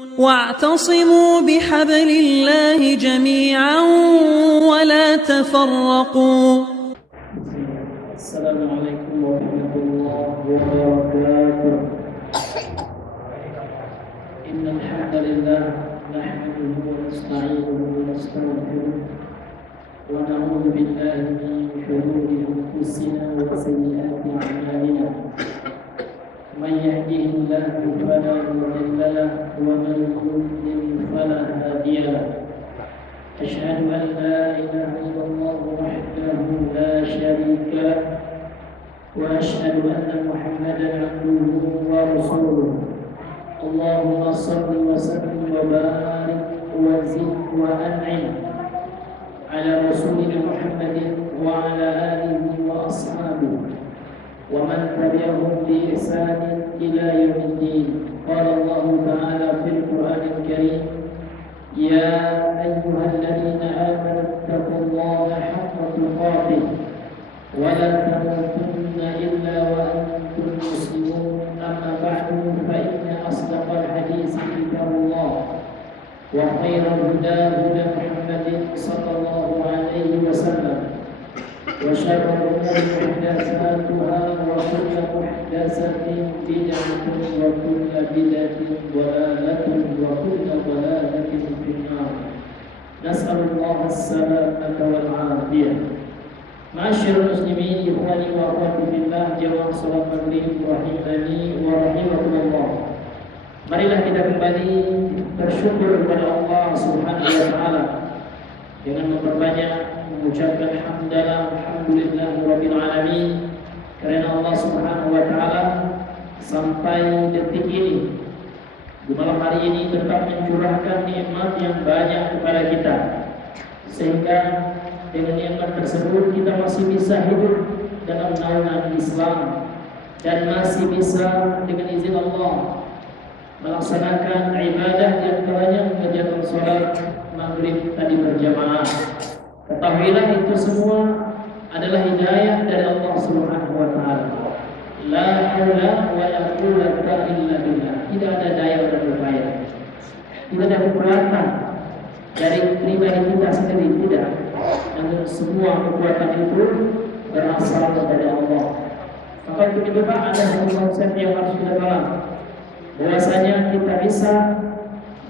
واعتصموا بحبل الله جميعا ولا تفرقوا. السلام عليكم ورحمة الله وبركاته. إن الحمد لله نحمده ونستعينه ونستغفره ونعوذ بالله من شرور أنفسنا وسيئات أعمالنا. من يهده الله فلا مضل له ومن يضلل فلا هادي له. أشهد أن لا إله إلا الله وحده لا شريك له وأشهد أن محمدا عبده ورسوله. اللهم صل وسلم وبارك وزد وأنعم على رسولنا محمد وعلى آله وأصحابه ومن تبعهم بإحسان إلى يوم الدين. قال الله تعالى في القرآن الكريم: يا أيها الذين آمنوا اتقوا الله حق تقاته ولا تموتن إلا وأنتم مسلمون. أما بعد فإن أصدق الحديث كتاب الله وخير الهدى هدى محمد صلى الله عليه وسلم وشر الأمور محدثاتها وكل محدثة بدعة وكل بدعة ضلالة وكل ضلالة في النار. نسأل الله السلامة والعافية. Ma'asyiral muslimin, ikhwani wa akhwati fillah, jamaah salat maghrib rahimani wa rahimakumullah. Marilah kita kembali bersyukur kepada Allah Subhanahu wa taala dengan memperbanyak mengucapkan hamdalah alhamdulillahirabbil alamin, karena Allah Subhanahu wa taala sampai detik ini di malam hari ini tetap mencurahkan nikmat yang banyak kepada kita, sehingga dengan nikmat tersebut kita masih bisa hidup dalam naungan Islam dan masih bisa dengan izin Allah melaksanakan ibadah yang antaranya mengerjakan sholat maghrib tadi berjamaah. Ketahuilah itu semua adalah hidayah dari Allah Subhanahu wa taala. La haula wa la quwwata illa billah. Tidak ada daya dan upaya, tidak ada kekuatan dari pribadi kita sendiri, tidak. Dan semua kekuatan itu berasal dari Allah. Maka untuk itu Pak, ada satu konsep yang harus kita paham, bahwasanya kita bisa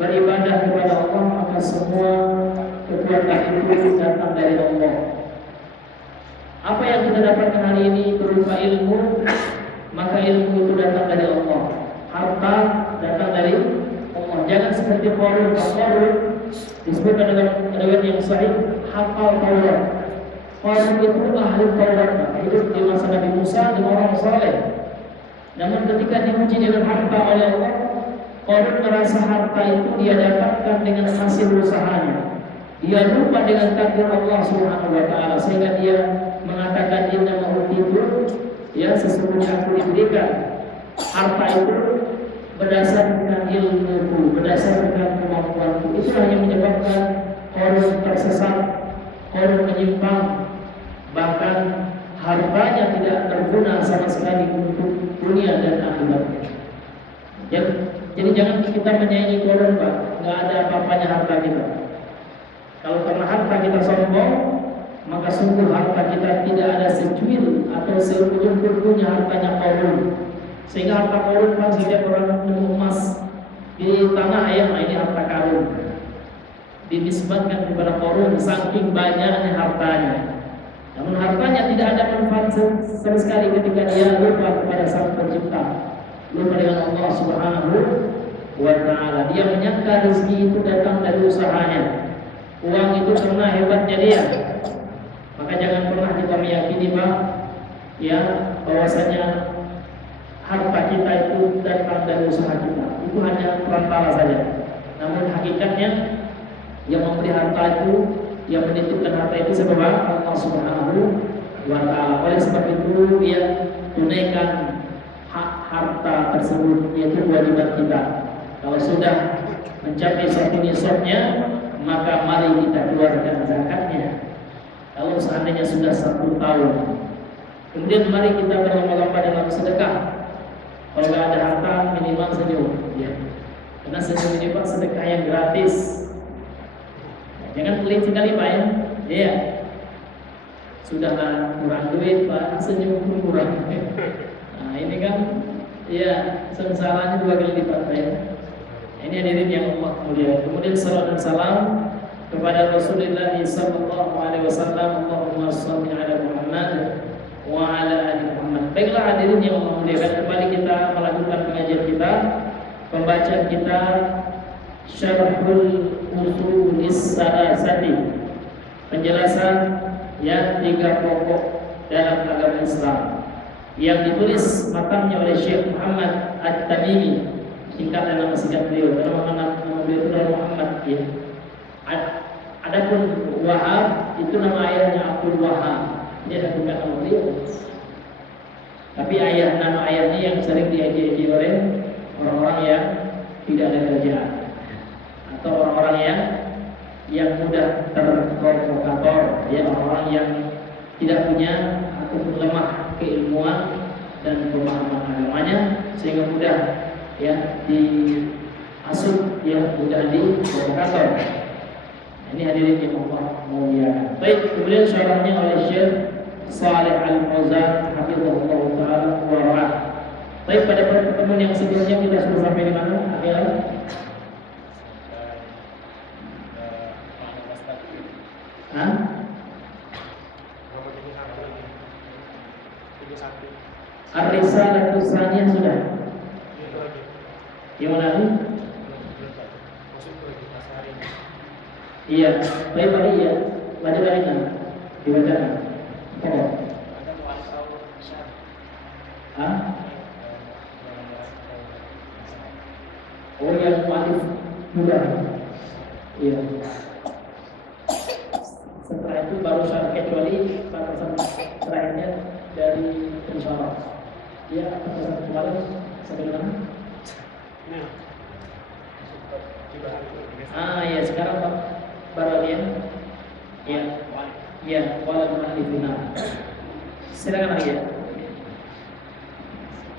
beribadah kepada Allah, maka semua kekuatan itu datang dari Allah. Apa yang kita dapatkan hari ini berupa ilmu, maka ilmu itu datang dari Allah. Harta datang dari Allah. Jangan seperti Qarun. Disebutkan dalam riwayat yang sahih, hafal Taurat. Qarun itu ahli Taurat, hidup di masa Nabi Musa dengan orang saleh. Namun ketika diuji dengan harta oleh Allah, Qarun merasa harta itu dia dapatkan dengan hasil usahanya. Dia lupa dengan takdir Allah Subhanahu wa taala, sehingga dia mengatakan inna ma'utitu, ya sesungguhnya aku diberikan harta itu berdasarkan ilmuku, berdasarkan kemampuanku. Itu hanya menyebabkan Qarun tersesat, Qarun menyimpang, bahkan hartanya tidak berguna sama sekali untuk dunia dan akhirat. Jadi jangan kita menyaingi Qarun, Pak. Nggak ada apa-apanya harta kita. Kalau karena harta kita sombong, maka sungguh harta kita tidak ada secuil atau seujung punya hartanya Qarun. Sehingga harta Qarun, Pak, setiap orang nemu emas di tanah ayam, ini harta Qarun. Dinisbatkan kepada Qarun saking banyaknya hartanya. Namun hartanya tidak ada manfaat sama sekali ketika dia lupa kepada Sang Pencipta, lupa dengan Allah Subhanahu wa taala. Dia menyangka rezeki itu datang dari usahanya. Uang itu karena hebatnya dia. Maka jangan pernah kita meyakini, Pak, ya, bahwasanya harta kita itu datang dari usaha kita. Itu hanya perantara saja. Namun hakikatnya yang memberi harta itu, yang menitipkan harta itu sebab Allah Subhanahu wa taala. Oleh sebab itu dia tunaikan hak harta tersebut, yaitu kewajiban kita. Kalau sudah mencapai satu nisabnya, maka mari kita keluarkan zakatnya. Kalau seandainya sudah 1 tahun, kemudian mari kita berlomba-lomba dalam sedekah. Kalau nggak ada harta, minimal senyum, ya. Karena senyum ini Pak sedekah yang gratis. Jangan pelit sekali Pak ya. Iya. Sudahlah kurang duit Pak, senyum pun kurang. Nah ini kan ya sengsaranya 2 kali lipat Pak ya. Ini hadirin yang Allah mulia. Kemudian salam dan salam kepada Rasulullah sallallahu alaihi wasallam. Allahumma shalli ala Muhammad wa ala ali Muhammad. Baiklah hadirin yang Allah muliakan, kembali kita melanjutkan pengajian kita, pembacaan kita Syarhul Usulis Salasati, penjelasan yang 3 pokok dalam agama Islam yang ditulis matangnya oleh Syekh Muhammad At-Tamimi, singkat nama singkat beliau, nama beliau itu Muhammad ya. Adapun Wahab itu nama ayahnya Abdul Wahab, dia bukan nama beliau. Tapi nama ayahnya yang sering diaji oleh orang-orang yang tidak ada kerjaan atau orang-orang yang mudah terprovokator, ya, orang-orang yang tidak punya ataupun lemah keilmuan dan pemahaman agamanya sehingga mudah ya diasuh, ya mudah diprovokator. Ini hadirin yang Allah muliakan. Baik, kemudian syarahnya oleh Syekh Shalih Al-Fauzan hafizahullah taala wa ra'ah. Baik, pada pertemuan yang sebelumnya kita sudah sampai di mana? Akhirnya Ar-Risalah Tsaniyah sudah. Yang mana lagi? Iya, baik Pak ya. Baca lagi kan? Dibacakan. Oh. Oh yang mu'alif mudah. Iya. Setelah itu baru syarah, kecuali batasan terakhirnya dari pensyarah. Ya, batasan kemarin sampai mana? Ya sekarang Pak baru ya. Ya. Ya, wala mu'alifina. Silakan lagi ya.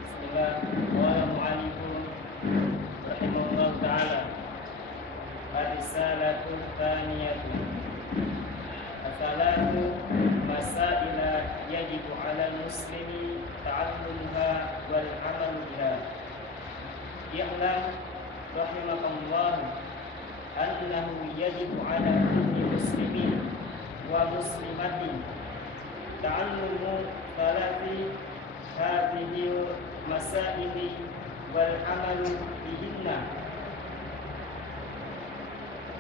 Bismillah. Wala mu'alifun rahimahullah ta'ala. Ar-risalatu tsaniyatu. As-salatu masaila yajibu 'ala al-muslimi ta'allumha wal 'amalu biha. Ya'lam rahimakallah annahu yajibu 'ala kulli muslimin wa muslimatin ta'allumu thalathi hadhihi masaili wal 'amalu bihinna.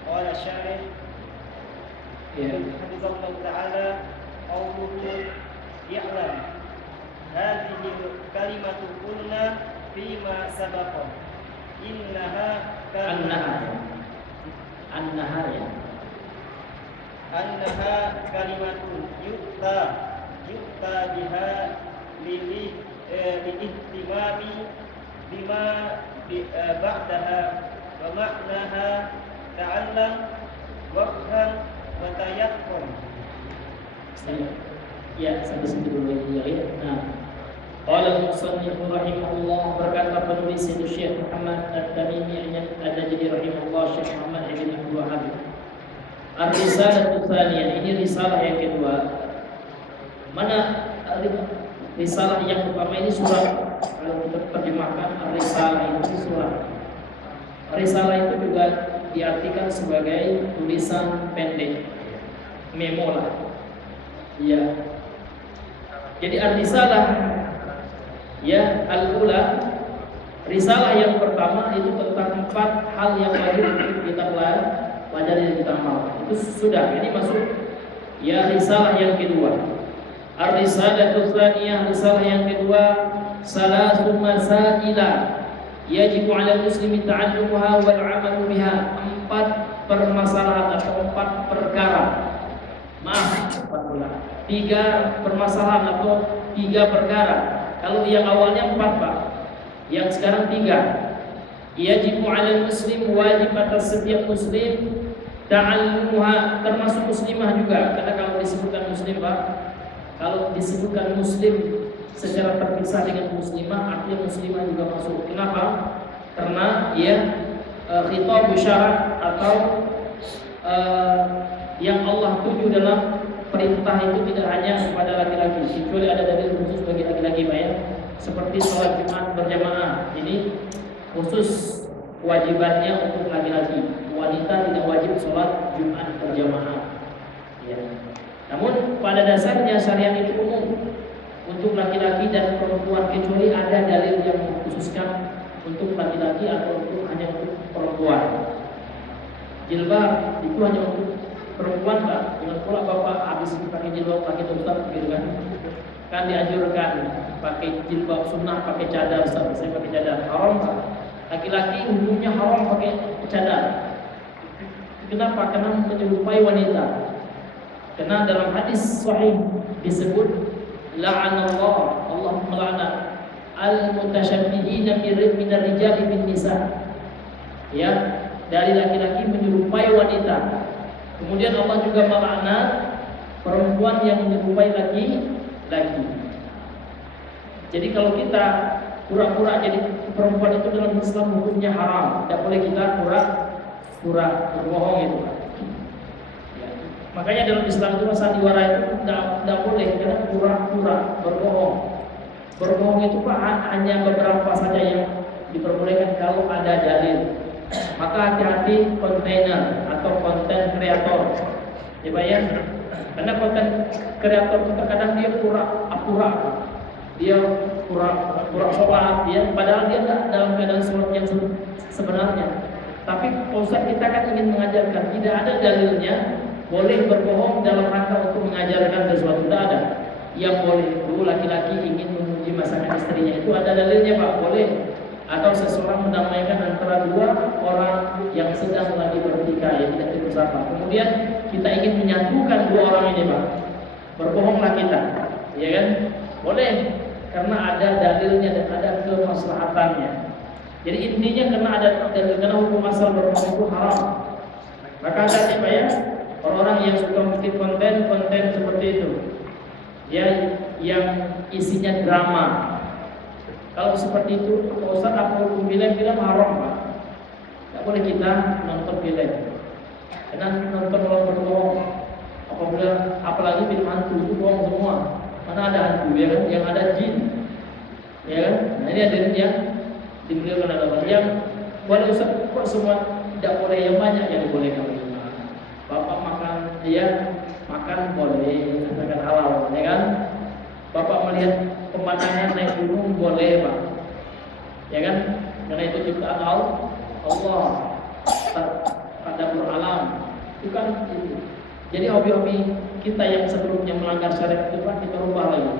Qala syarih hafizallahu ta'ala qawluhu ya'lam hadhihi kalimatu qulna fima sabaqa innaha annaha kalimatun yu'ta biha li'ihtimami bima ba'daha wa ma'naha ta'allam wafham wa tayaqqun. Ya, sampai situ dulu ya. Nah, qala al-musannif rahimahullah, berkata penulis itu Syekh Muhammad At-Tamimi yang ada jadi rahimahullah, Syekh Muhammad ibn Abdul Wahhab. Ar-Risalah Tsaniyah, ini risalah yang kedua. Mana risalah yang pertama ini surat. Kalau kita terjemahkan Ar-Risalah itu surat. Risalah itu juga diartikan sebagai tulisan pendek, memo lah. Ya. Jadi Ar-Risalah ya al-ula, risalah yang pertama itu tentang 4 hal yang wajib kita pelajari dan kita amalkan. Itu sudah, ini masuk ya risalah yang kedua. Ar-Risalah Tsaniyah, risalah yang kedua, salasu masaila yajibu 'ala muslimi ta'allumuha wal 'amalu biha. 4 permasalahan atau 4 perkara. Maaf, 3 permasalahan atau 3 perkara. Kalau yang awalnya 4 Pak, yang sekarang 3. Yajibu 'alal muslim, wajib atas setiap muslim, ta'allumuha, termasuk muslimah juga. Karena kalau disebutkan muslim Pak, kalau disebutkan muslim secara terpisah dengan muslimah, artinya muslimah juga masuk. Kenapa? Karena ya khitab syarat atau yang Allah tuju dalam perintah itu tidak hanya kepada laki-laki, kecuali ada dalil khusus bagi laki-laki, Pak ya. Seperti sholat Jumat berjamaah, ini khusus kewajibannya untuk laki-laki. Wanita tidak wajib sholat Jumat berjamaah. Ya. Namun pada dasarnya syariat itu umum untuk laki-laki dan perempuan, kecuali ada dalil yang mengkhususkan untuk laki-laki atau hanya untuk perempuan. Jilbab itu hanya untuk perempuan, Pak. Dengan pula Bapak habis pakai jilbab, pakai Ustaz gitu kan. Kan dianjurkan pakai jilbab sunnah, pakai cadar, Ustaz. Saya pakai cadar. Haram, Pak. Laki-laki hukumnya haram pakai cadar. Kenapa? Karena menyerupai wanita. Karena dalam hadis sahih disebut la'anallah, Allah melaknat al-mutasyabbihin minar rijali bin nisa. Ya, dari laki-laki menyerupai wanita. Kemudian Allah juga melaknat perempuan yang menyerupai laki-laki. Jadi kalau kita pura-pura jadi perempuan itu dalam Islam hukumnya haram. Tidak boleh kita pura-pura berbohong itu. Ya. Makanya dalam Islam itu sandiwara itu tidak boleh, karena pura-pura berbohong. Berbohong itu Pak hanya beberapa saja yang diperbolehkan kalau ada dalil. Maka hati-hati kontainer atau konten kreator, ya Pak ya. Karena konten kreator itu terkadang dia pura-pura, dia pura-pura sholat, dia padahal dia tidak dalam keadaan sholat yang sebenarnya. Tapi Ustaz kita kan ingin mengajarkan, tidak ada dalilnya boleh berbohong dalam rangka untuk mengajarkan sesuatu, tidak ada. Yang boleh itu laki-laki ingin memuji masakan istrinya, itu ada dalilnya Pak, boleh. Atau seseorang mendamaikan antara dua orang yang sedang lagi bertikai, yang tidak bersama. Kemudian kita ingin menyatukan dua orang ini, Pak. Berbohonglah kita, ya kan? Boleh, karena ada dalilnya dan ada kemaslahatannya. Jadi intinya karena ada dalil, karena hukum asal berbohong itu haram. Maka hati-hati Pak ya, orang-orang yang suka bikin konten seperti itu, ya, yang isinya drama. Kalau seperti itu, Ustaz apa hukum film haram, Pak? Tidak boleh kita nonton film. Karena nonton orang berbohong, apalagi film hantu itu bohong semua. Mana ada hantu, ya kan? Yang ada jin, ya kan? Nah ini ada yang dibelikan ada yang boleh Ustaz kok semua tidak boleh, yang banyak yang boleh kali. Bapak makan, dia makan boleh, asalkan halal, ya kan? Bapak melihat pemandangan naik gunung boleh Pak, ya kan? Karena itu ciptaan Allah, tadabbur alam, itu kan itu. Jadi hobi-hobi kita yang sebelumnya melanggar syariat itu Pak, kita rubah lagi,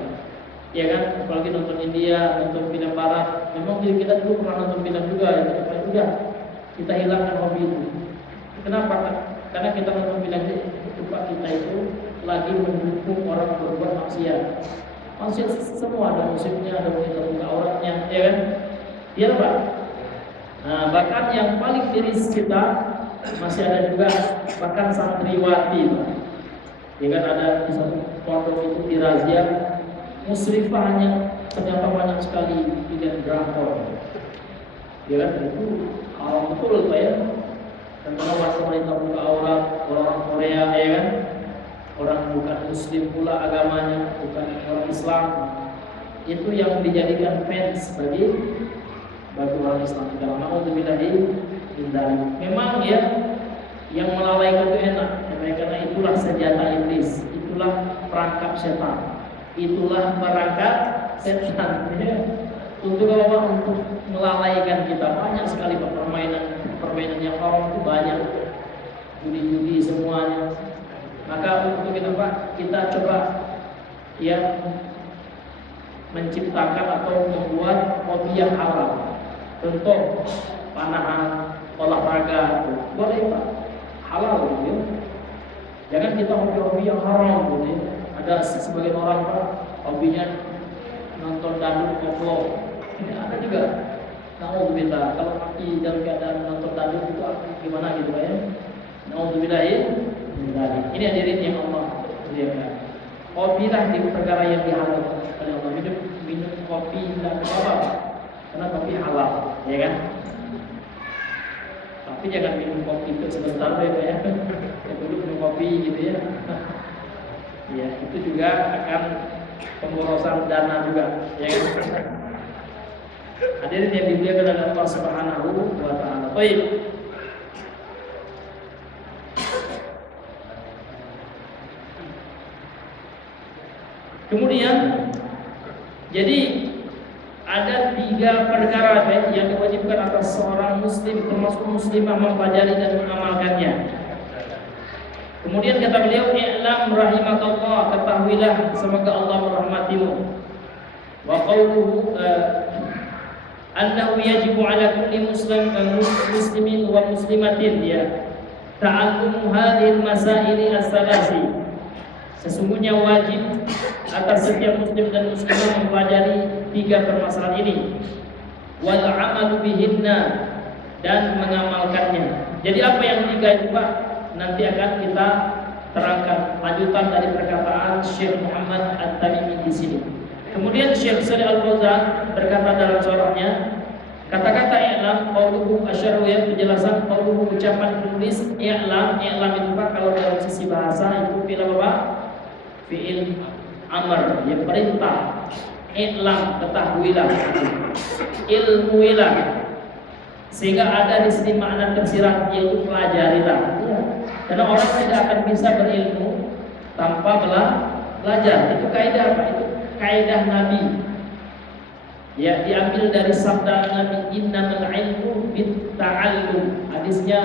ya kan? Apalagi nonton India, nonton film Barat. Memang diri kita dulu pernah nonton film juga, ya. Udah kita hilangkan hobi itu. Kenapa? Karena kita nonton film itu Pak, kita itu lagi mendukung orang berbuat maksiat. Maksud semua, ada musiknya, ada wanita auratnya, ya kan? Iya Pak. Nah, bahkan yang paling miris kita masih ada juga bahkan santriwati, Pak. Ya kan, ada di satu pondok itu dirazia, musrifah hanya ternyata banyak sekali bikin drakor. Ya kan, itu haram betul Pak ya. Dan kalau wanita buka aurat, orang Korea, ya kan? Orang bukan muslim pula agamanya, bukan orang Islam, itu yang dijadikan fans bagi orang Islam. Kalau naudzubillahi min dzalik. Memang ya yang melalaikan itu enak, karena itulah senjata iblis, itulah perangkap setan, itulah perangkap setan. Untuk apa? Untuk melalaikan kita. Banyak sekali permainan yang haram itu banyak, judi semuanya. Maka untuk itu Pak, kita coba ya menciptakan atau membuat hobi yang halal. Contoh panahan, olahraga, boleh Pak, halal gitu. Jangan kita hobi-hobi yang haram gitu. Ada sebagian orang Pak, hobinya nonton dangdut koplo. Ini ada juga. Naudzubillah, kalau mati dalam keadaan nonton dangdut itu gimana gitu Pak ya? Naudzubillah. Ini hadirin yang Allah muliakan. Kopilah di perkara yang dihalalkan oleh Allah. Minum kopi tidak apa-apa, karena kopi halal, ya kan? Tapi jangan minum kopi itu sebentar ya Pak ya. Ya dulu minum kopi gitu ya. Ya itu juga akan pemborosan dana juga. Ya kan? Hadirin yang dimuliakan oleh Allah Subhanahu wa taala. Baik. Kemudian jadi ada 3 perkara yang diwajibkan atas seorang muslim termasuk muslimah mempelajari dan mengamalkannya. Kemudian kata beliau, "I'lam rahimakallah," ketahuilah semoga Allah merahmatimu. Wa qawluhu annahu yajibu ala kulli muslimin wa muslimatin ya ta'allumu hadhil masaili as-salasi. Sesungguhnya wajib atas setiap muslim dan muslimah mempelajari 3 permasalahan ini. Wal amalu bihinna, dan mengamalkannya. Jadi apa yang 3 itu Pak? Nanti akan kita terangkan lanjutan dari perkataan Syekh Muhammad At-Tamimi di sini. Kemudian Syekh Shalih Al-Fauzan berkata dalam syarahnya, kata-kata i'lam qauluhu asyarhu ya, penjelasan qauluhu ucapan penulis i'lam itu Pak kalau dalam sisi bahasa itu fi'il apa? Fi'il amr, ya perintah. I'lam, ketahuilah, ilmuilah. Sehingga ada di sini makna tersirat yaitu pelajarilah. Ya. Karena orang tidak akan bisa berilmu tanpa belajar. Itu kaidah apa? Itu kaidah Nabi. Ya, diambil dari sabda Nabi, innamal ilmu bitta'allum. Hadisnya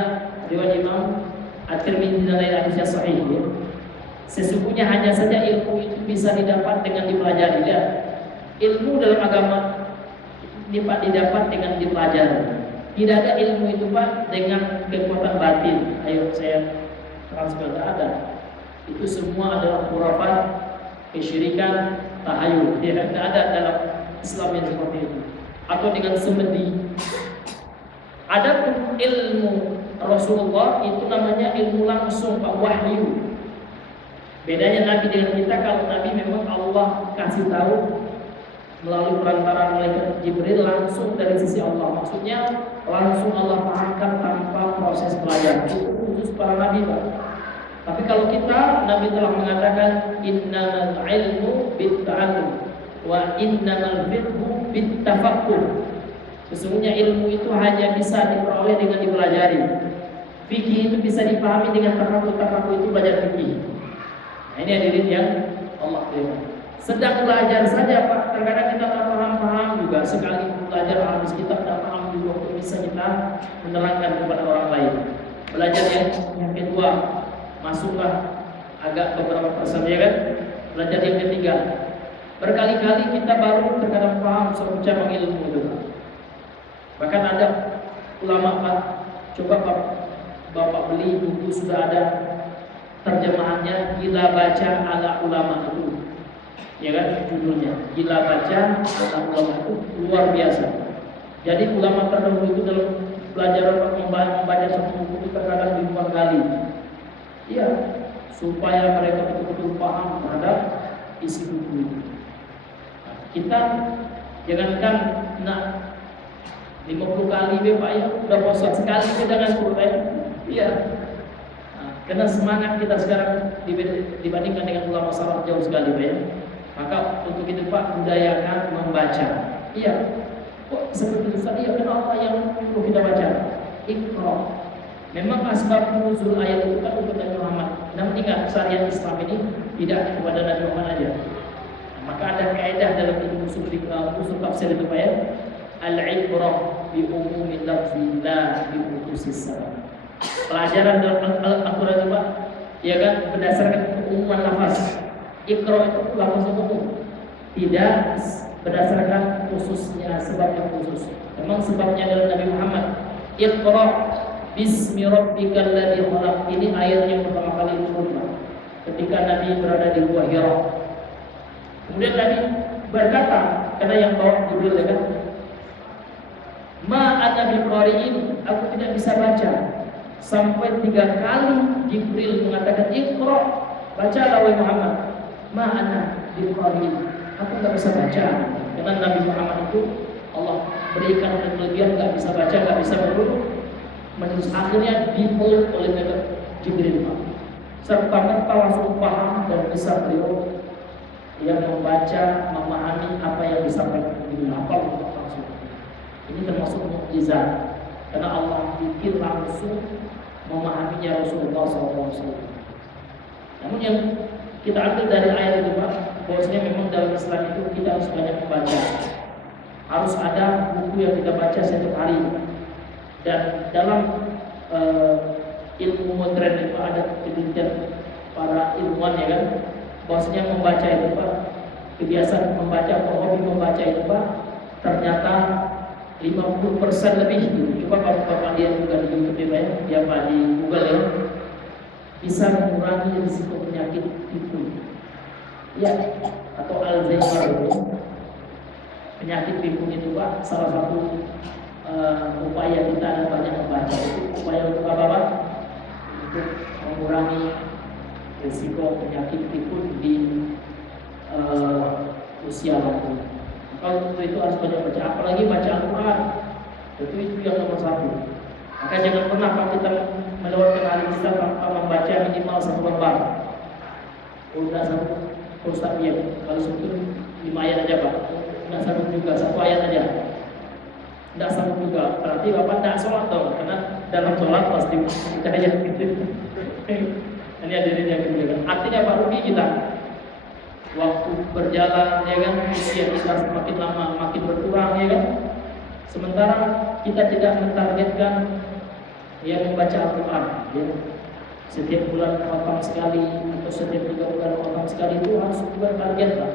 riwayat Imam At-Tirmidzi dan lain hadisnya sahih ya. Sesungguhnya hanya saja ilmu itu bisa didapat dengan dipelajari ya. Ilmu dalam agama didapat dengan dipelajari. Tidak ada ilmu itu Pak dengan kekuatan batin. Ayo saya transfer, ada. Itu semua adalah khurafat, kesyirikan, tahayul. Tidak ada dalam Islam yang seperti itu. Atau dengan semedi. Adapun ilmu Rasulullah itu namanya ilmu langsung Pak, wahyu. Bedanya Nabi dengan kita, kalau Nabi memang Allah kasih tahu melalui perantara malaikat Jibril langsung dari sisi Allah. Maksudnya langsung Allah pahamkan tanpa proses belajar. Itu khusus para nabi Pak. Tapi kalau kita, Nabi telah mengatakan innamal ilmu bitta'allum wa innamal fiqhu bittafaqquh. Sesungguhnya ilmu itu hanya bisa diperoleh dengan dipelajari. Fikih itu bisa dipahami dengan tafaqquh itu belajar fikih. Nah, ini hadirin yang Allah terima. Sedang belajar saja Pak, terkadang kita tak paham juga. Sekali belajar habis kitab tak paham juga untuk bisa kita menerangkan kepada orang lain. Belajar yang kedua, masuklah agak beberapa persen ya kan. Belajar yang ketiga, berkali-kali kita baru terkadang paham soal cabang ilmu itu. Bahkan ada ulama Pak, coba Pak, Bapak beli buku sudah ada terjemahannya, gila baca ala ulama itu. Ya kan judulnya, gila baca ala ulama itu luar biasa. Jadi ulama terdahulu itu dalam belajar membaca satu buku itu terkadang ribuan kali. Iya, supaya mereka betul-betul paham terhadap isi buku itu. Nah, kita jangankan nak 50 kali Pak ya, udah bosan sekali dengan Quran. Iya. Nah, karena semangat kita sekarang dibandingkan dengan ulama salaf jauh sekali Pak ya. Maka untuk itu Pak, budayakan membaca. Iya. Kok seperti itu tadi? Iya, kenapa yang perlu kita baca? Iqra. Memang asbab nuzul ayat itu kan untuk Nabi Muhammad. Namun ingat, syariat Islam ini tidak kepada Nabi Muhammad aja. Maka ada kaidah dalam ilmu usul tafsir itu Pak ya. Al-ibrah bi umumil lafzi la bi khususis sabab. Pelajaran dalam Al-Qur'an itu Pak, ya kan berdasarkan keumuman lafaz. Iqra itu lafaz umum, tidak berdasarkan khususnya, sebab yang khusus. Memang sebabnya adalah Nabi Muhammad. Iqra bismi rabbikal ladzi khalaq. Ini ayat yang pertama kali turun ketika Nabi berada di Gua Hira. Kemudian Nabi berkata, karena yang bawa Jibril ya kan, ma ana biqari'in, aku tidak bisa baca. Sampai 3 kali Jibril mengatakan Iqra, bacalah wahai Muhammad. Ma ana biqari'in, aku tidak bisa baca. Karena Nabi Muhammad itu Allah berikan kelebihan, nggak bisa baca, nggak bisa berhuruf. Majelis akhirnya dipeluk oleh malaikat Jibril, Pak. Serta merta langsung paham dan bisa beliau yang membaca, memahami apa yang disampaikan di hafal langsung. Ini termasuk mukjizat karena Allah bikin langsung memahaminya Rasulullah SAW. Namun yang kita ambil dari ayat itu, Pak, bahwasanya memang dalam Islam itu kita harus banyak membaca. Harus ada buku yang kita baca setiap hari. Dan dalam ilmu modern itu ada penelitian para ilmuwan, ya kan, bahwasanya membaca itu, Pak, kebiasaan membaca atau hobi membaca itu, Pak, ternyata 50% lebih gitu. Coba kalau Bapak lihat juga di YouTube ya, Pak, di Google ya, bisa mengurangi risiko penyakit itu, ya, atau Alzheimer itu. Penyakit pikun itu, Pak, salah satu upaya kita adalah banyak membaca. Itu upaya untuk apa, Pak? Untuk mengurangi risiko penyakit pikun di usia lanjut. Kalau itu harus banyak baca, apalagi baca Al-Quran. Itu yang nomor satu. Maka jangan pernah Pak kita melewatkan hari kita tanpa membaca minimal 1 lembar. Kalau tidak satu, Ustaz ya, kalau sebetulnya 5 ayat aja, Pak. Tidak sanggup juga, 1 ayat aja. Tidak sanggup juga, berarti Bapak tidak sholat dong. Karena dalam sholat pasti kita ayat gitu. Ini hadirin yang kedua. Artinya Pak, rugi kita. Waktu berjalan, ya kan, usia kita semakin lama makin berkurang, ya kan. Sementara kita tidak mentargetkan yang membaca Al-Quran, ya. Setiap bulan khatam sekali atau setiap 3 bulan khatam sekali itu harus buat target, Pak.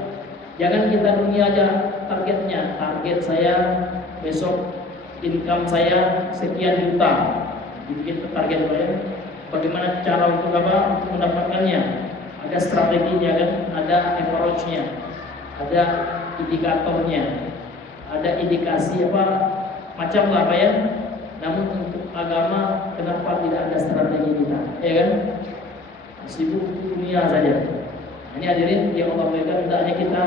Jangan kita dunia aja targetnya. Target saya besok income saya sekian juta, bikin target, Pak, ya. Bagaimana cara untuk apa? Untuk mendapatkannya? Ada strateginya kan, ada approach-nya, ada indikatornya, ada indikasi apa macam lah, Pak, ya. Namun untuk agama kenapa tidak ada strategi kita, ya kan? Sibuk dunia saja. Ini hadirin yang Allah berikan, hendaknya kita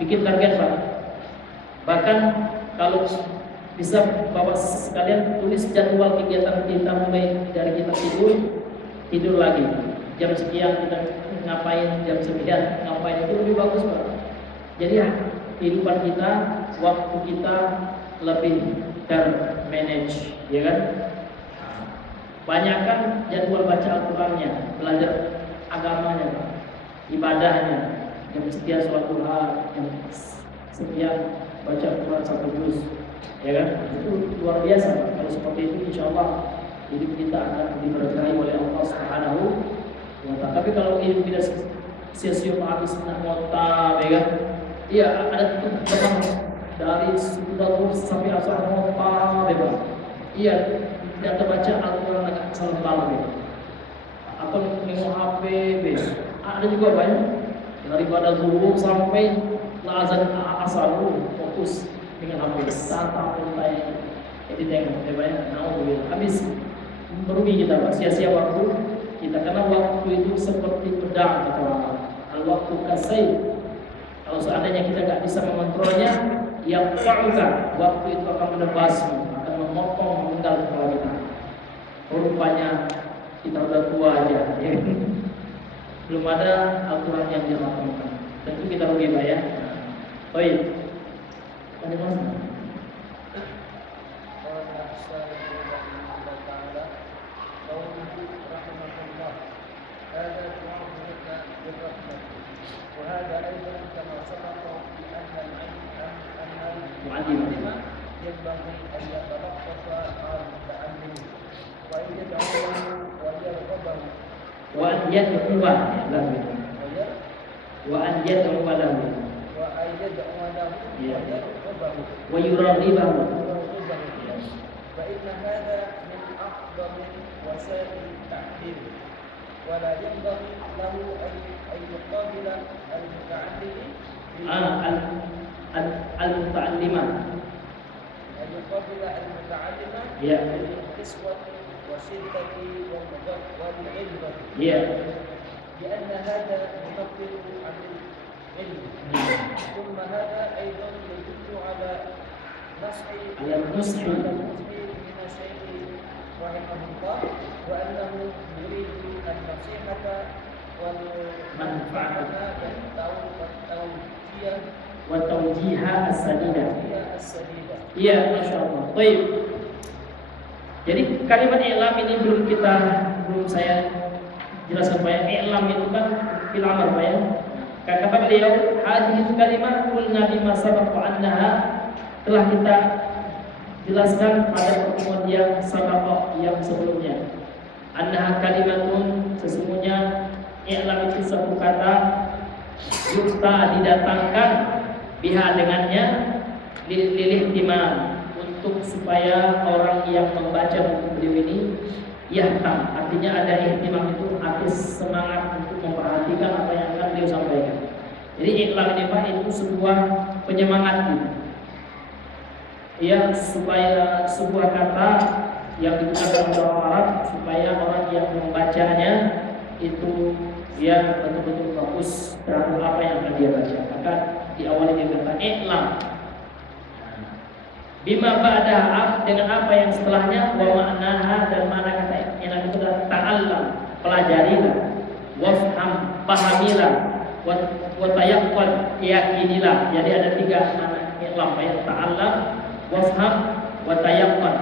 bikin target, Pak. Bahkan kalau bisa Bapak sekalian tulis jadwal kegiatan kita mulai dari kita tidur lagi. Jam sekian kita ngapain, jam sekian ngapain, itu lebih bagus, Pak. Jadi kehidupan kita, waktu kita lebih termanage, ya kan? Banyakkan jadwal baca Al-Qurannya, belajar agamanya, Pak. Ibadahnya, jam sekian sholat duha, jam sekian baca Al-Quran 1 juz, ya kan? Itu luar biasa, Pak. Kalau seperti itu, insya Allah hidup kita akan diberkahi oleh Allah Subhanahu wa Ta'ala. Tapi kalau hidup kita sia-sia habis nak mota, ya kan? Iya, ada teman dari subuh sampai asar mota, ya kan? Iya, tidak terbaca Al-Quran agak salah, ya. Atau nengok HP, ya. Ada juga banyak daripada zuhur sampai azan asar fokus dengan HP, santap mulai jadi tengok, ya, banyak. Habis merugi kita, Pak, sia-sia waktu kita, karena waktu itu seperti pedang, kata orang. Al-waktu kasai. Kalau seandainya kita nggak bisa mengontrolnya, yang fa'uka, waktu itu akan menebasmu, akan memotong, memenggal kepala kita. Rupanya kita udah tua aja, ya. Belum ada Al-Quran yang dilakukan. Tentu kita rugi, Pak, ya. Baik. Lanjut, Mas. هذا دعاء لك بالرحمة، وهذا أيضا كما سبق بأن المعلم ينبغي أن يتلطف مع المتعلم وأن يدعو له ويرغبه وأن يدعو له وأن يدعو له ويرغبه، فإن هذا من أعظم وسائل التعليم، ولا ينبغي له أن يقابل المتعلم المتعلمة أن يقابل المتعلم بالقسوة والشدة والعلم، لأن هذا ينفر عن العلم. ثم هذا أيضا يدل على النصح من الشيخ رحمه الله وأنه يريد النصيحة والمنفعة والتوجيه السديد. السديدة. Iya, masya Allah. Baik. Jadi kalimat i'lam ini belum saya jelaskan Pak ya. I'lam itu kan fil amr Pak ya. Kata beliau, hadhihi kalimat qulna bima sabaqa annaha, telah kita jelaskan pada pertemuan yang sabaqa yang sebelumnya. Annaha kalimatun, sesungguhnya i'lam itu satu kata yukta didatangkan biha dengannya lilih timam, untuk supaya orang yang membaca buku beliau ini yahtam, artinya ada ihtimam, itu arti semangat untuk memperhatikan apa yang akan beliau sampaikan. Jadi i'lam ini Pak itu sebuah penyemangat gitu. Ya, supaya sebuah kata yang digunakan oleh orang Arab supaya orang yang membacanya itu ya betul-betul fokus terhadap apa yang akan dia baca. Maka diawali dengan kata i'lam. Bima ba'daha, dengan apa yang setelahnya, wa ma'naha, dan makna kata i'lam itu adalah ta'allam, pelajarilah, wafham, pahamilah, wa tayaqqan, yakinilah. Jadi ada tiga makna i'lam ya, ta'allam, wafham, wa tayaqqan.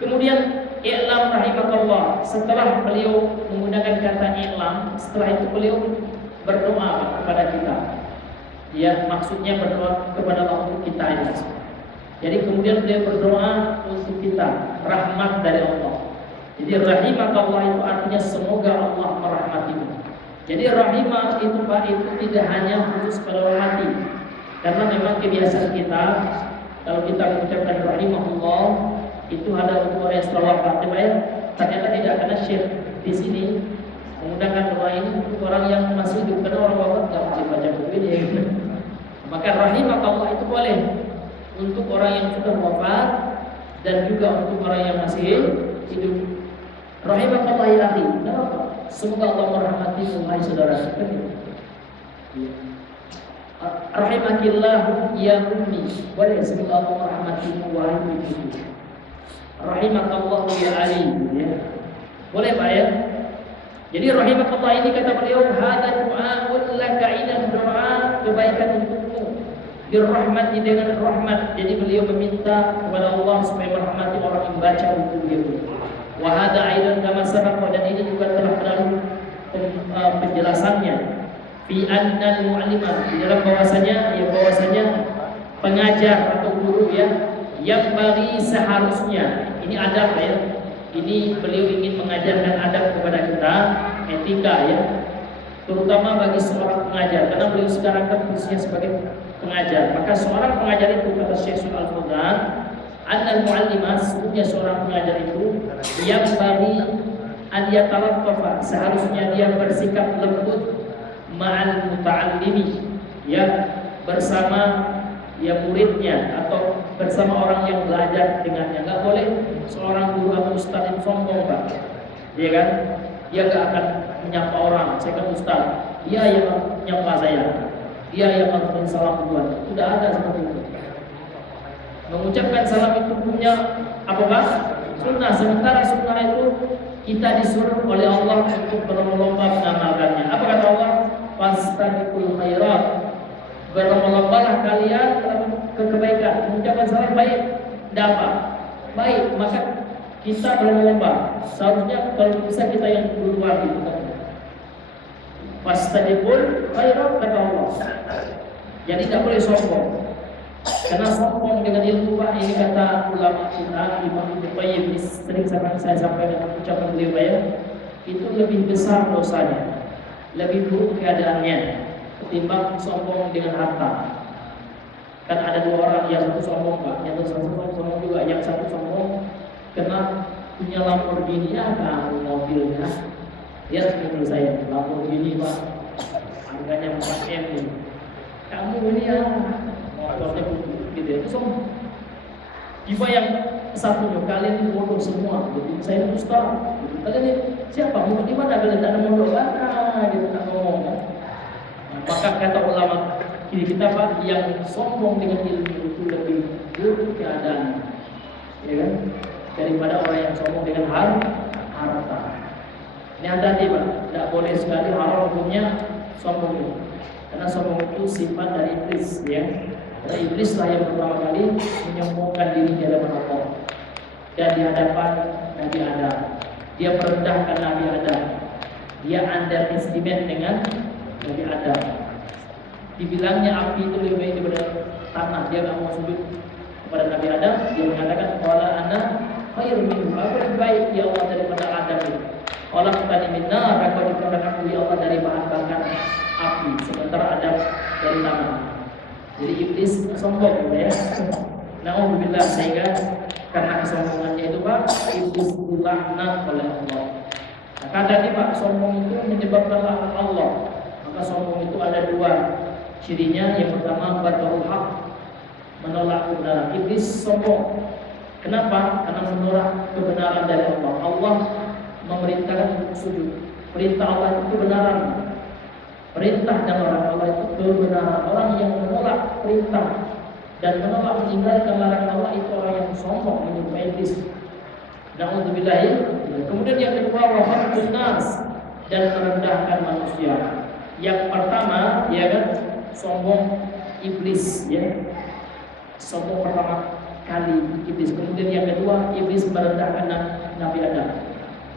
Kemudian i'lam rahimakallah, setelah beliau menggunakan kata i'lam, setelah itu beliau berdoa kepada kita. Ya, maksudnya berdoa kepada Allah untuk kita ini. Jadi kemudian beliau berdoa untuk kita, rahmat dari Allah. Jadi rahimakallah itu artinya semoga Allah merahmatimu. Jadi rahimah itu Pak itu tidak hanya khusus pada orang mati. Karena memang kebiasaan kita kalau kita mengucapkan rahimahullah itu ada untuk orang yang setelah wafat, ya. Ternyata tidak, karena Syekh di sini menggunakan doa ini untuk orang yang masih hidup, karena orang wafat nggak mungkin baca buku ini. Maka rahimakallah itu boleh untuk orang yang sudah wafat dan juga untuk orang yang masih hidup. Rahimakallah ya akhi, kenapa? Semoga Allah merahmatimu wahai saudara. Rahimakillah ya ummi, boleh semoga Allah merahmatimu wahai ibuku. Rahimakallah ya Ali, ya. Boleh Pak ya? Jadi rahimakallah ini kata beliau, hada du'a'un laka, idan doa kebaikan untukmu, birrahmati, dengan rahmat. Jadi beliau meminta kepada Allah supaya merahmati orang yang baca buku beliau. Wa hada aidan kama sabaqa, dan ini juga telah berlalu penjelasannya fi annal mu'allima, di dalam bahwasanya pengajar atau guru ya, yang bagi seharusnya, ini adab ya. Ini beliau ingin mengajarkan adab kepada kita, etika ya, terutama bagi seorang pengajar, karena beliau sekarang kan posisinya sebagai pengajar. Maka seorang pengajar itu, kata Syekh Shalih Al-Fauzan, annal mu'allimah, sebutnya seorang pengajar itu yang bagi an yatalattafa, seharusnya dia bersikap lembut ma'al muta'allimi, ya, bersama ya muridnya atau bersama orang yang belajar dengannya. Nggak boleh seorang guru atau ustaz yang sombong Pak, dia kan, dia nggak akan menyapa orang, saya kan ustaz, dia yang menyapa saya, dia yang mengucapkan salam duluan. Tidak ada seperti itu. Mengucapkan salam itu punya apa Pak? Sunnah. Sementara sunnah itu kita disuruh oleh Allah untuk berlomba-lomba mengamalkannya. Apa kata Allah? Fastabiqul khairat, berlomba-lombalah kalian ke kebaikan. Mengucapkan salam baik, dapat baik, maka kita berlomba. Seharusnya kalau bisa kita yang duluan gitu kan. Fastabiqul khairat kata Allah. Jadi tidak boleh sombong. Karena sombong dengan ilmu Pak, ini kata ulama kita Imam Ibnu Qayyim, sering saya sampaikan ucapan beliau ya, itu lebih besar dosanya, lebih buruk keadaannya ketimbang sombong dengan harta. Kan ada dua orang, yang satu sombong Pak, yang satu sombong juga. Yang satu sombong karena punya Lamborghini, apa mobilnya, dia seperti saya, Lamborghini Pak, harganya 4M nih. Kamu ini ya motornya gitu ya, itu sombong. Tiba yang satunya, kalian ini bodoh semua. Jadi saya ustaz, kalian ini siapa? Mau di mana? Kalian tak ada bodoh lah, gitu tak ngomong kan. Maka kata ulama kiri kita Pak, yang sombong dengan ilmu itu lebih buruk keadaan. ya kan, daripada orang yang sombong dengan harta. Ini hati-hati Pak, tidak boleh sekali haram hukumnya sombong itu. Karena sombong itu sifat dari iblis, ya. Karena iblis lah yang pertama kali menyombongkan diri di hadapan Allah dan di hadapan Nabi Adam. Dia merendahkan Nabi Adam. Dia underestimate dengan Nabi Adam. Dibilangnya api itu lebih baik daripada tanah. Dia tidak mau sujud kepada Nabi Adam. Dia mengatakan, qala ana khairun minhu. Aku lebih baik ya Allah daripada Adam itu. Allah kata minna, aku diciptakan aku ya Allah dari bahan bakar api, sementara Adam dari tanah. Jadi iblis sombong, ya. Nauzubillah, sehingga karena kesombongannya itu Pak, iblis dilaknat oleh Allah. Nah, kata ini Pak, sombong itu menyebabkan laknat Allah. Maka sombong itu ada dua cirinya. Yang pertama batarul haq, menolak kebenaran. Iblis sombong. Kenapa? Karena menolak kebenaran dari Allah. Allah memerintahkan sujud. Perintah Allah itu kebenaran. Perintah dan orang Allah itu kebenaran. Orang yang menolak perintah dan menolak meninggalkan larangan Allah itu orang yang sombong, menyerupai iblis. Nauzubillah. Kemudian yang kedua wahamdun nas, dan merendahkan manusia. Yang pertama, ya kan, sombong iblis, ya. Sombong pertama kali iblis. Kemudian yang kedua, iblis merendahkan Nabi Adam.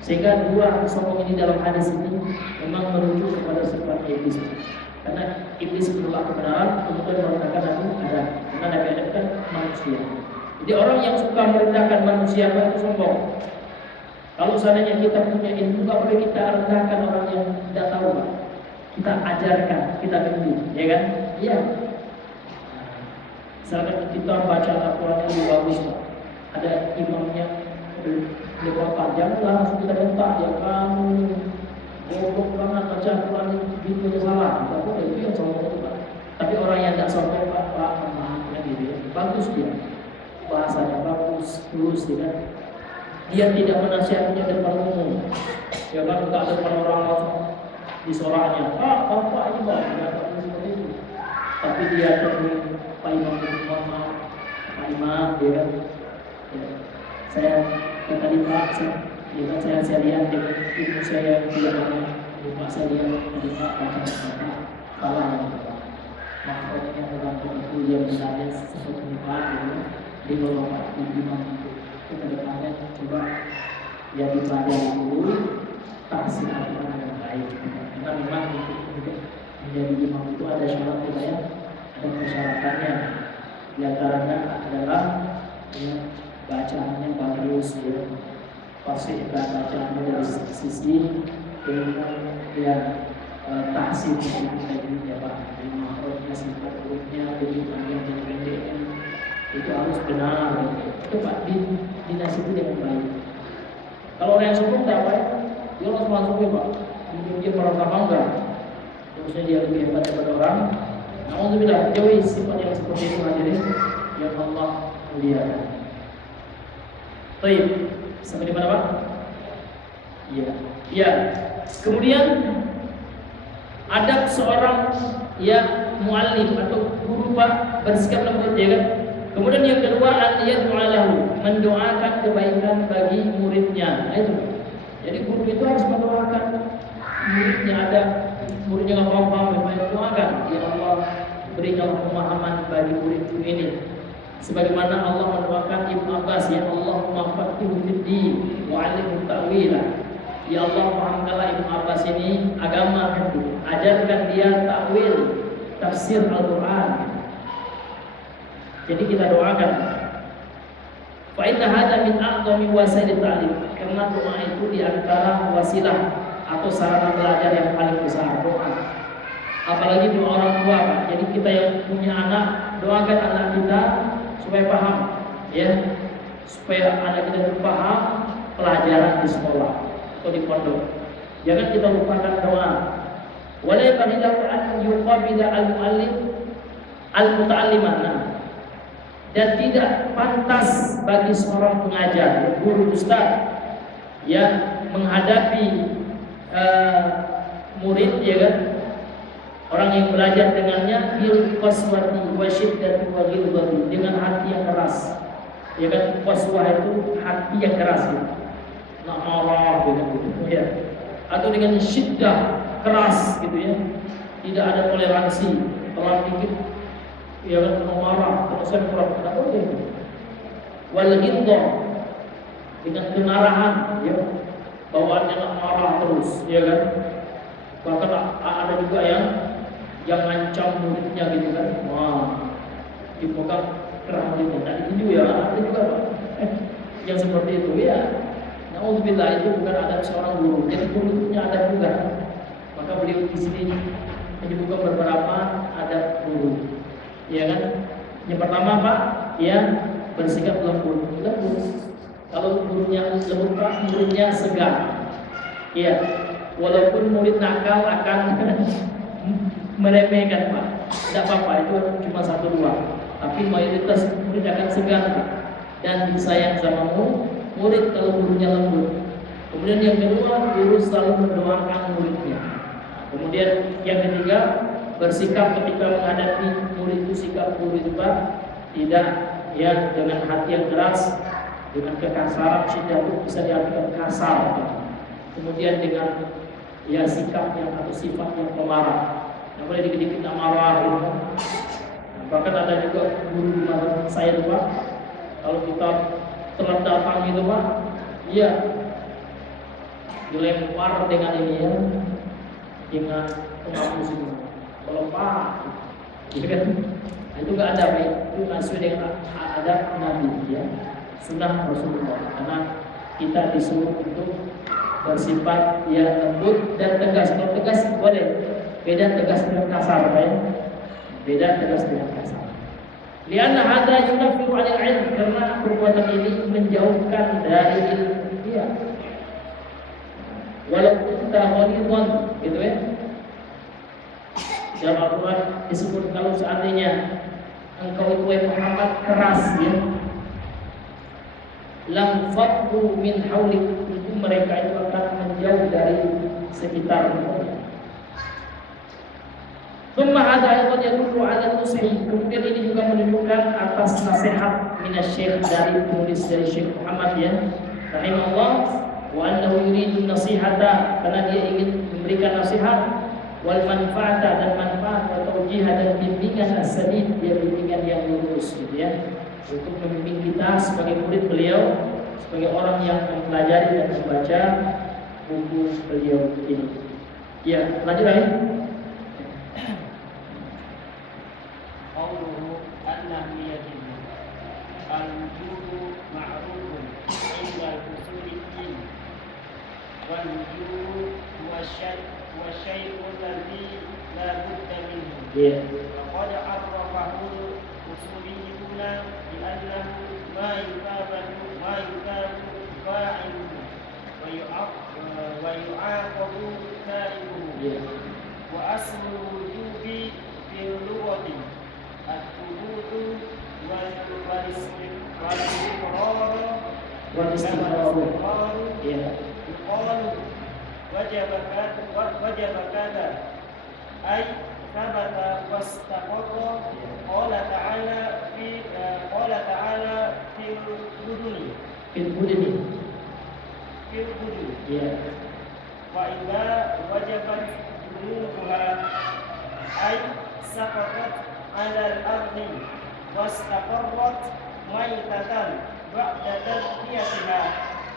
Sehingga dua sombong ini dalam hadis ini memang merujuk kepada sifat iblis. Karena iblis menolak kebenaran, kemudian merendahkan Nabi Adam. Karena Nabi Adam kan manusia. Jadi orang yang suka merendahkan manusia itu sombong. Kalau seandainya kita punya ilmu, nggak boleh kita rendahkan orang yang tidak tahu, Pak. Kita ajarkan, kita bimbing, ya kan? Iya. Misalkan kita baca Al-Quran yang lebih bagus, Pak. Ada imamnya lebih panjang, langsung kita bentak ya, kamu goblok banget baca Al-Quran itu salah. Tidak boleh, itu yang sombong itu, Pak. Tapi orang yang tidak sombong, Pak, memahaminya gitu ya, bagus dia, bahasanya bagus, tulus, ya kan? Dia tidak menasihatinya depan umum, ya kan? Tidak depan orang langsung disoranya, bapak ini Pak, tidak seperti itu. Tapi dia temui Pak Imam, Pak Imam, ya kan? Ya. Saya tadi Pak, saya lihat dengan ilmu saya tidak banyak. Pak saya lihat tadi Pak baca salah ya Pak. Maksudnya orang itu dia misalnya seperti Pak, di bawah Pak Imam itu. Kita depannya coba ya dipelajari dulu tafsir Al-Quran yang baik. Karena memang untuk menjadi imam itu ada syaratnya ya, ada persyaratannya. Di antaranya adalah ya, bacaannya bagus, ya, fasih bacaannya dari sisi kemudian ya tahsin tadi ya Pak, makhrajnya, sifat hurufnya, penyebutannya, pendeknya itu harus benar. Itu Pak dinasihati dengan baik. Kalau orang yang sombong tak baik, dia langsung masuk ya Pak. Mungkin dia merasa bangga, terusnya dia lebih hebat daripada orang. Namun tidak jauhi sifat yang seperti itu hadirin yang Allah muliakan. Baik, sampai di mana Pak? Iya. Iya. Kemudian adab seorang yang muallim atau guru Pak bersikap lembut, ya kan? Kemudian yang kedua al-yad'alahu, mendoakan kebaikan bagi muridnya. Nah, itu. Jadi guru itu harus mendoakan muridnya. Ada muridnya nggak paham, doakan ya Allah berikan pemahaman bagi muridku ini. Sebagaimana Allah mendoakan Ibnu Abbas, ya Allahumma faqihhu fid-din wa 'allimhu ta'wila. Ya Allah, pahamkanlah Ibnu Abbas ini agama itu, ajarkan dia takwil, tafsir Al-Qur'an. Jadi kita doakan. Fa inna hadza min a'zami wasailit ta'lim. Karena doa itu di antara wasilah atau sarana belajar yang paling besar, doa. Apalagi doa orang tua, Pak. Jadi kita yang punya anak, doakan anak kita supaya paham, ya. Supaya anak kita itu paham pelajaran di sekolah atau di pondok. Jangan kita lupakan doa. Wala yaqdiru an yuqabila al-muallim al-muta'allimana. Dan tidak pantas bagi seorang pengajar, guru, ustaz yang menghadapi murid, ya kan, orang yang belajar dengannya bil qaswati wa syiddati wa ghilzati, dengan hati yang keras. Ya kan, qaswah itu hati yang keras ya. Nak marah gitu ya. Atau dengan syiddah, keras gitu ya. Tidak ada toleransi, telah dikit ya kan, penuh marah, penuh sempurna, tidak boleh. Wal ghiddah, dengan kemarahan ya. Bawaannya nak marah terus ya kan. Bahkan ada juga yang ngancam muridnya gitu kan. Wah, dipegang kerah muridnya. Tadi itu ya, ada juga Pak. Yang seperti itu ya. Nauzubillah, itu bukan adab seorang guru. Jadi guru itu punya adab juga. Maka beliau di sini menyebutkan beberapa adab guru. Ya kan? Yang pertama Pak, ya bersikap lembut. Kalau gurunya lembut Pak, muridnya segan. Iya. Walaupun murid nakal akan meremehkan Pak, tidak apa-apa, itu cuma 1-2. Tapi mayoritas murid akan segan Pak, dan disayang sama murid kalau gurunya lembut. Kemudian yang kedua, guru selalu mendoakan muridnya. Kemudian yang ketiga, bersikap ketika menghadapi murid itu, sikap guru itu Pak, tidak ya dengan hati yang keras, dengan kekasaran. Syiddah itu bisa diartikan kasar Pak. Kemudian dengan ya sikap yang atau sifat yang pemarah, yang boleh dikit-dikit marah gitu. Bahkan ada juga guru di masa saya tuh Pak, kalau kita telat datang gitu Pak, iya dilempar dengan ini ya, dengan penghapus itu, kalau Pak, gitu kan? Nah, itu nggak ada Pak, itu nggak sesuai dengan adab Nabi ya, sunnah Rasulullah. Karena kita disuruh untuk bersifat ya lembut dan tegas. Kalau tegas boleh, beda tegas dengan kasar ya. Beda tegas dengan kasar. Lianna hadza yunafiru 'anil 'ilm, karena perbuatan ini menjauhkan dari ilmu dia. Walaupun ghalidhan gitu ya. Dalam Al-Quran disebut kalau seandainya engkau itu Muhammad keras ya, lam faddu min haulik, itu mereka itu akan menjauh dari sekitarmu. Tsumma hadza ayatan yadullu 'ala nushi. Kemudian ini juga menunjukkan atas nasihat minasy-syekh, dari penulis dari Syekh Muhammad ya, rahimahullah, wa annahu yuridu nasihata, karena dia ingin memberikan nasihat, wal manfaata, dan manfaat, atau jihad dan bimbingan as-sadid, dia bimbingan yang lurus gitu ya, untuk membimbing kita sebagai murid beliau, sebagai orang yang mempelajari dan membaca buku beliau ini. Ya, lanjut lagi. Qawluhu annahu yajibu al-wujudu ma'rufun 'inda al-usuli din, wal wujudu huwa syai'un ladzi la budda minhu. Qad arrafahu usuliyuna bi annahu ma yukabu fa'iluhu wa yu'aqabu tariquhu. Wa aslu wujubi fil lughati at-thubutu wal istiqrar. Yuqalu wajaba kada ay thabata wastaqarra. Qala ta'ala fil buduni wa idza wajabat dunuha ay saqatat 'ala al-ardi wastaqarrat maitatan ba'da tadhiyatiha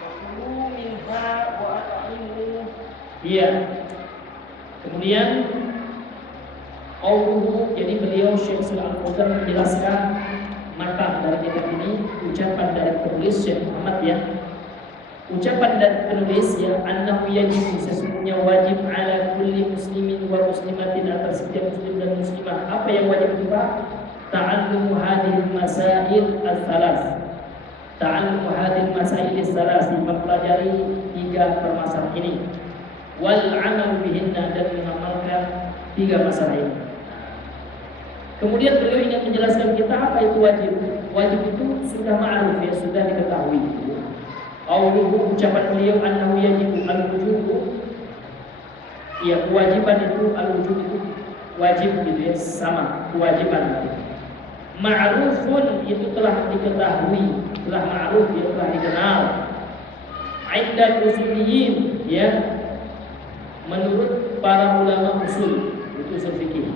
fakulu minha wa at'imu. Iya. Kemudian qauluhu, jadi beliau Syekh Shalih Al-Fauzan menjelaskan matan dari kitab ini, ucapan dari penulis Syekh Muhammad ya. Ucapan dari penulis ya, annahu yajibu, sesungguhnya wajib, ala kulli muslimin wa muslimatin, atas setiap muslim dan muslimah. Apa yang wajib itu Pak? Ta'allumu hadhil masail as-salas. Ta'allumu hadhil masail as-salas, mempelajari 3 permasalahan ini. Wal 'amal bihinna, dan mengamalkan 3 masalah ini. Kemudian beliau ingin menjelaskan kita apa itu wajib. Wajib itu sudah ma'ruf ya, sudah diketahui. Qauluhu, ucapan beliau, annahu yajibu al-wujubu, ya kewajiban itu, al-wujub itu wajib gitu ya, sama kewajiban. Ma'rufun, itu telah diketahui. telah ma'ruf, ya telah dikenal. Indal usuliyin, ya, menurut para ulama usul, itu usul fikih.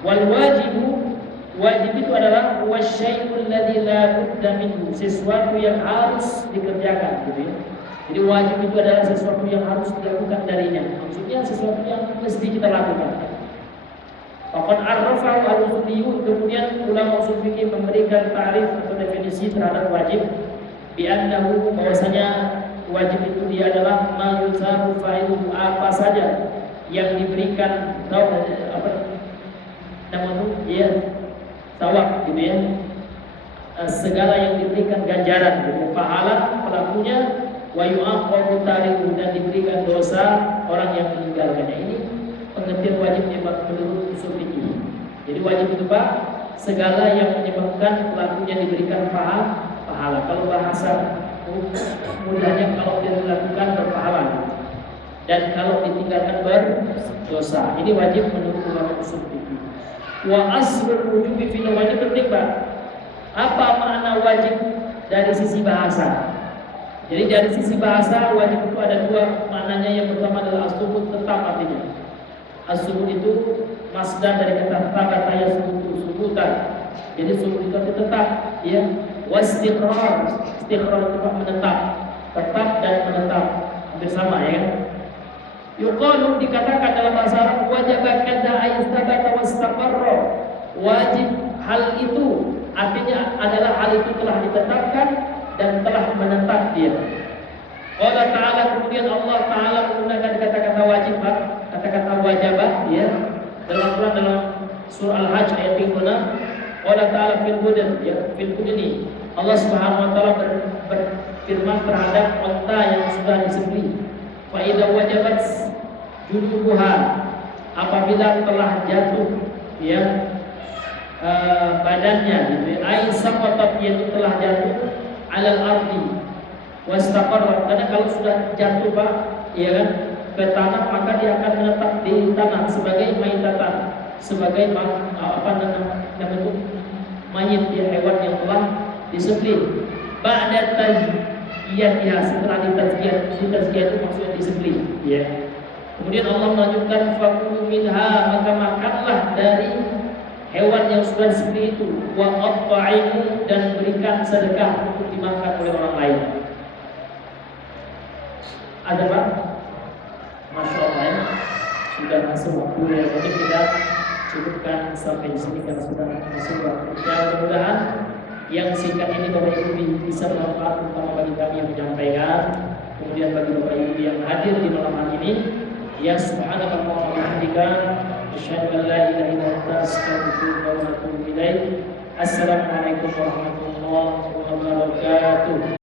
Wal wajibu, wajib itu adalah wasyai'ul ladzi la budda minhu, sesuatu yang harus dikerjakan, gitu ya. Jadi wajib itu adalah sesuatu yang harus dilakukan darinya. Maksudnya sesuatu yang mesti kita lakukan. Faqad arrafa al-usuliyun, kemudian ulama usul fikih memberikan ta'rif atau definisi terhadap wajib bi annahu, bahwasanya wajib itu dia adalah ma yusabu fa'iluhu, apa saja yang diberikan ya sawab, gitu ya, segala yang diberikan ganjaran, gitu, pahala pelakunya, wa yu'aqabu tariku, dan diberikan dosa orang yang meninggalkannya. Ini pengertian wajib menurut usul fikih. Jadi wajib itu Pak, segala yang menyebabkan pelakunya diberikan pahala. Kalau bahasa mudahnya, kalau dia dilakukan berpahala, dan kalau ditinggalkan berdosa. Ini wajib menurut ulama usul fikih. Wa aslul wujubi fil wajib, penting Pak. Apa makna wajib dari sisi bahasa? Jadi dari sisi bahasa wajib itu ada dua maknanya. Yang pertama adalah as-subut, tetap artinya. As-subut itu masdar dari kata thabata yasbutu, subutan. Jadi subut itu tetap, ya. Wastiqrar, istiqrar itu menetap, tetap dan menetap, hampir sama, ya kan? Yuqalu, dikatakan dalam bahasa Arab, wajaba kada ayustabata wastaqarra. Wajib hal itu artinya adalah hal itu telah ditetapkan dan telah menetap dia. Allah Ta'ala, kemudian Allah Ta'ala menggunakan kata-kata wajib, kata-kata wajabah, ya, dalam Quran, dalam surah Al-Hajj ayat 36. Allah Ta'ala fil budan, ya, fil budani, Allah Subhanahu wa Ta'ala berfirman terhadap unta yang sudah disembelih. Fa idza wajabat junubuha, apabila telah jatuh, ya, badannya, gitu ya, ai saqatat, yaitu telah jatuh, alal ardi wastaqarra, karena kalau sudah jatuh Pak, ya kan, ke tanah, maka dia akan menetap di tanah sebagai maitatan, sebagai mayit, ya, hewan yang telah disembelih. Ba'da tazkiyah, setelah ditazkiyah itu maksudnya disembelih, ya. Kemudian Allah melanjutkan fakulu minha, maka makanlah dari hewan yang sudah disembelih itu, wa at'imu, dan berikan sedekah untuk dimakan oleh orang lain. Ada Pak? Masya Allah, ya. Sudah masuk waktu, ya. Mungkin kita cukupkan sampai di sini karena sudah masuk waktu. Ya, mudah-mudahan yang singkat ini Bapak Ibu bisa bermanfaat, terutama bagi kami yang menyampaikan, kemudian bagi Bapak Ibu yang hadir di malam hari ini. Ya, subhanallah wa bihamdika, asyhadu an la ilaha illa anta, astaghfiruka wa atubu ilaik. Assalamualaikum warahmatullahi wabarakatuh.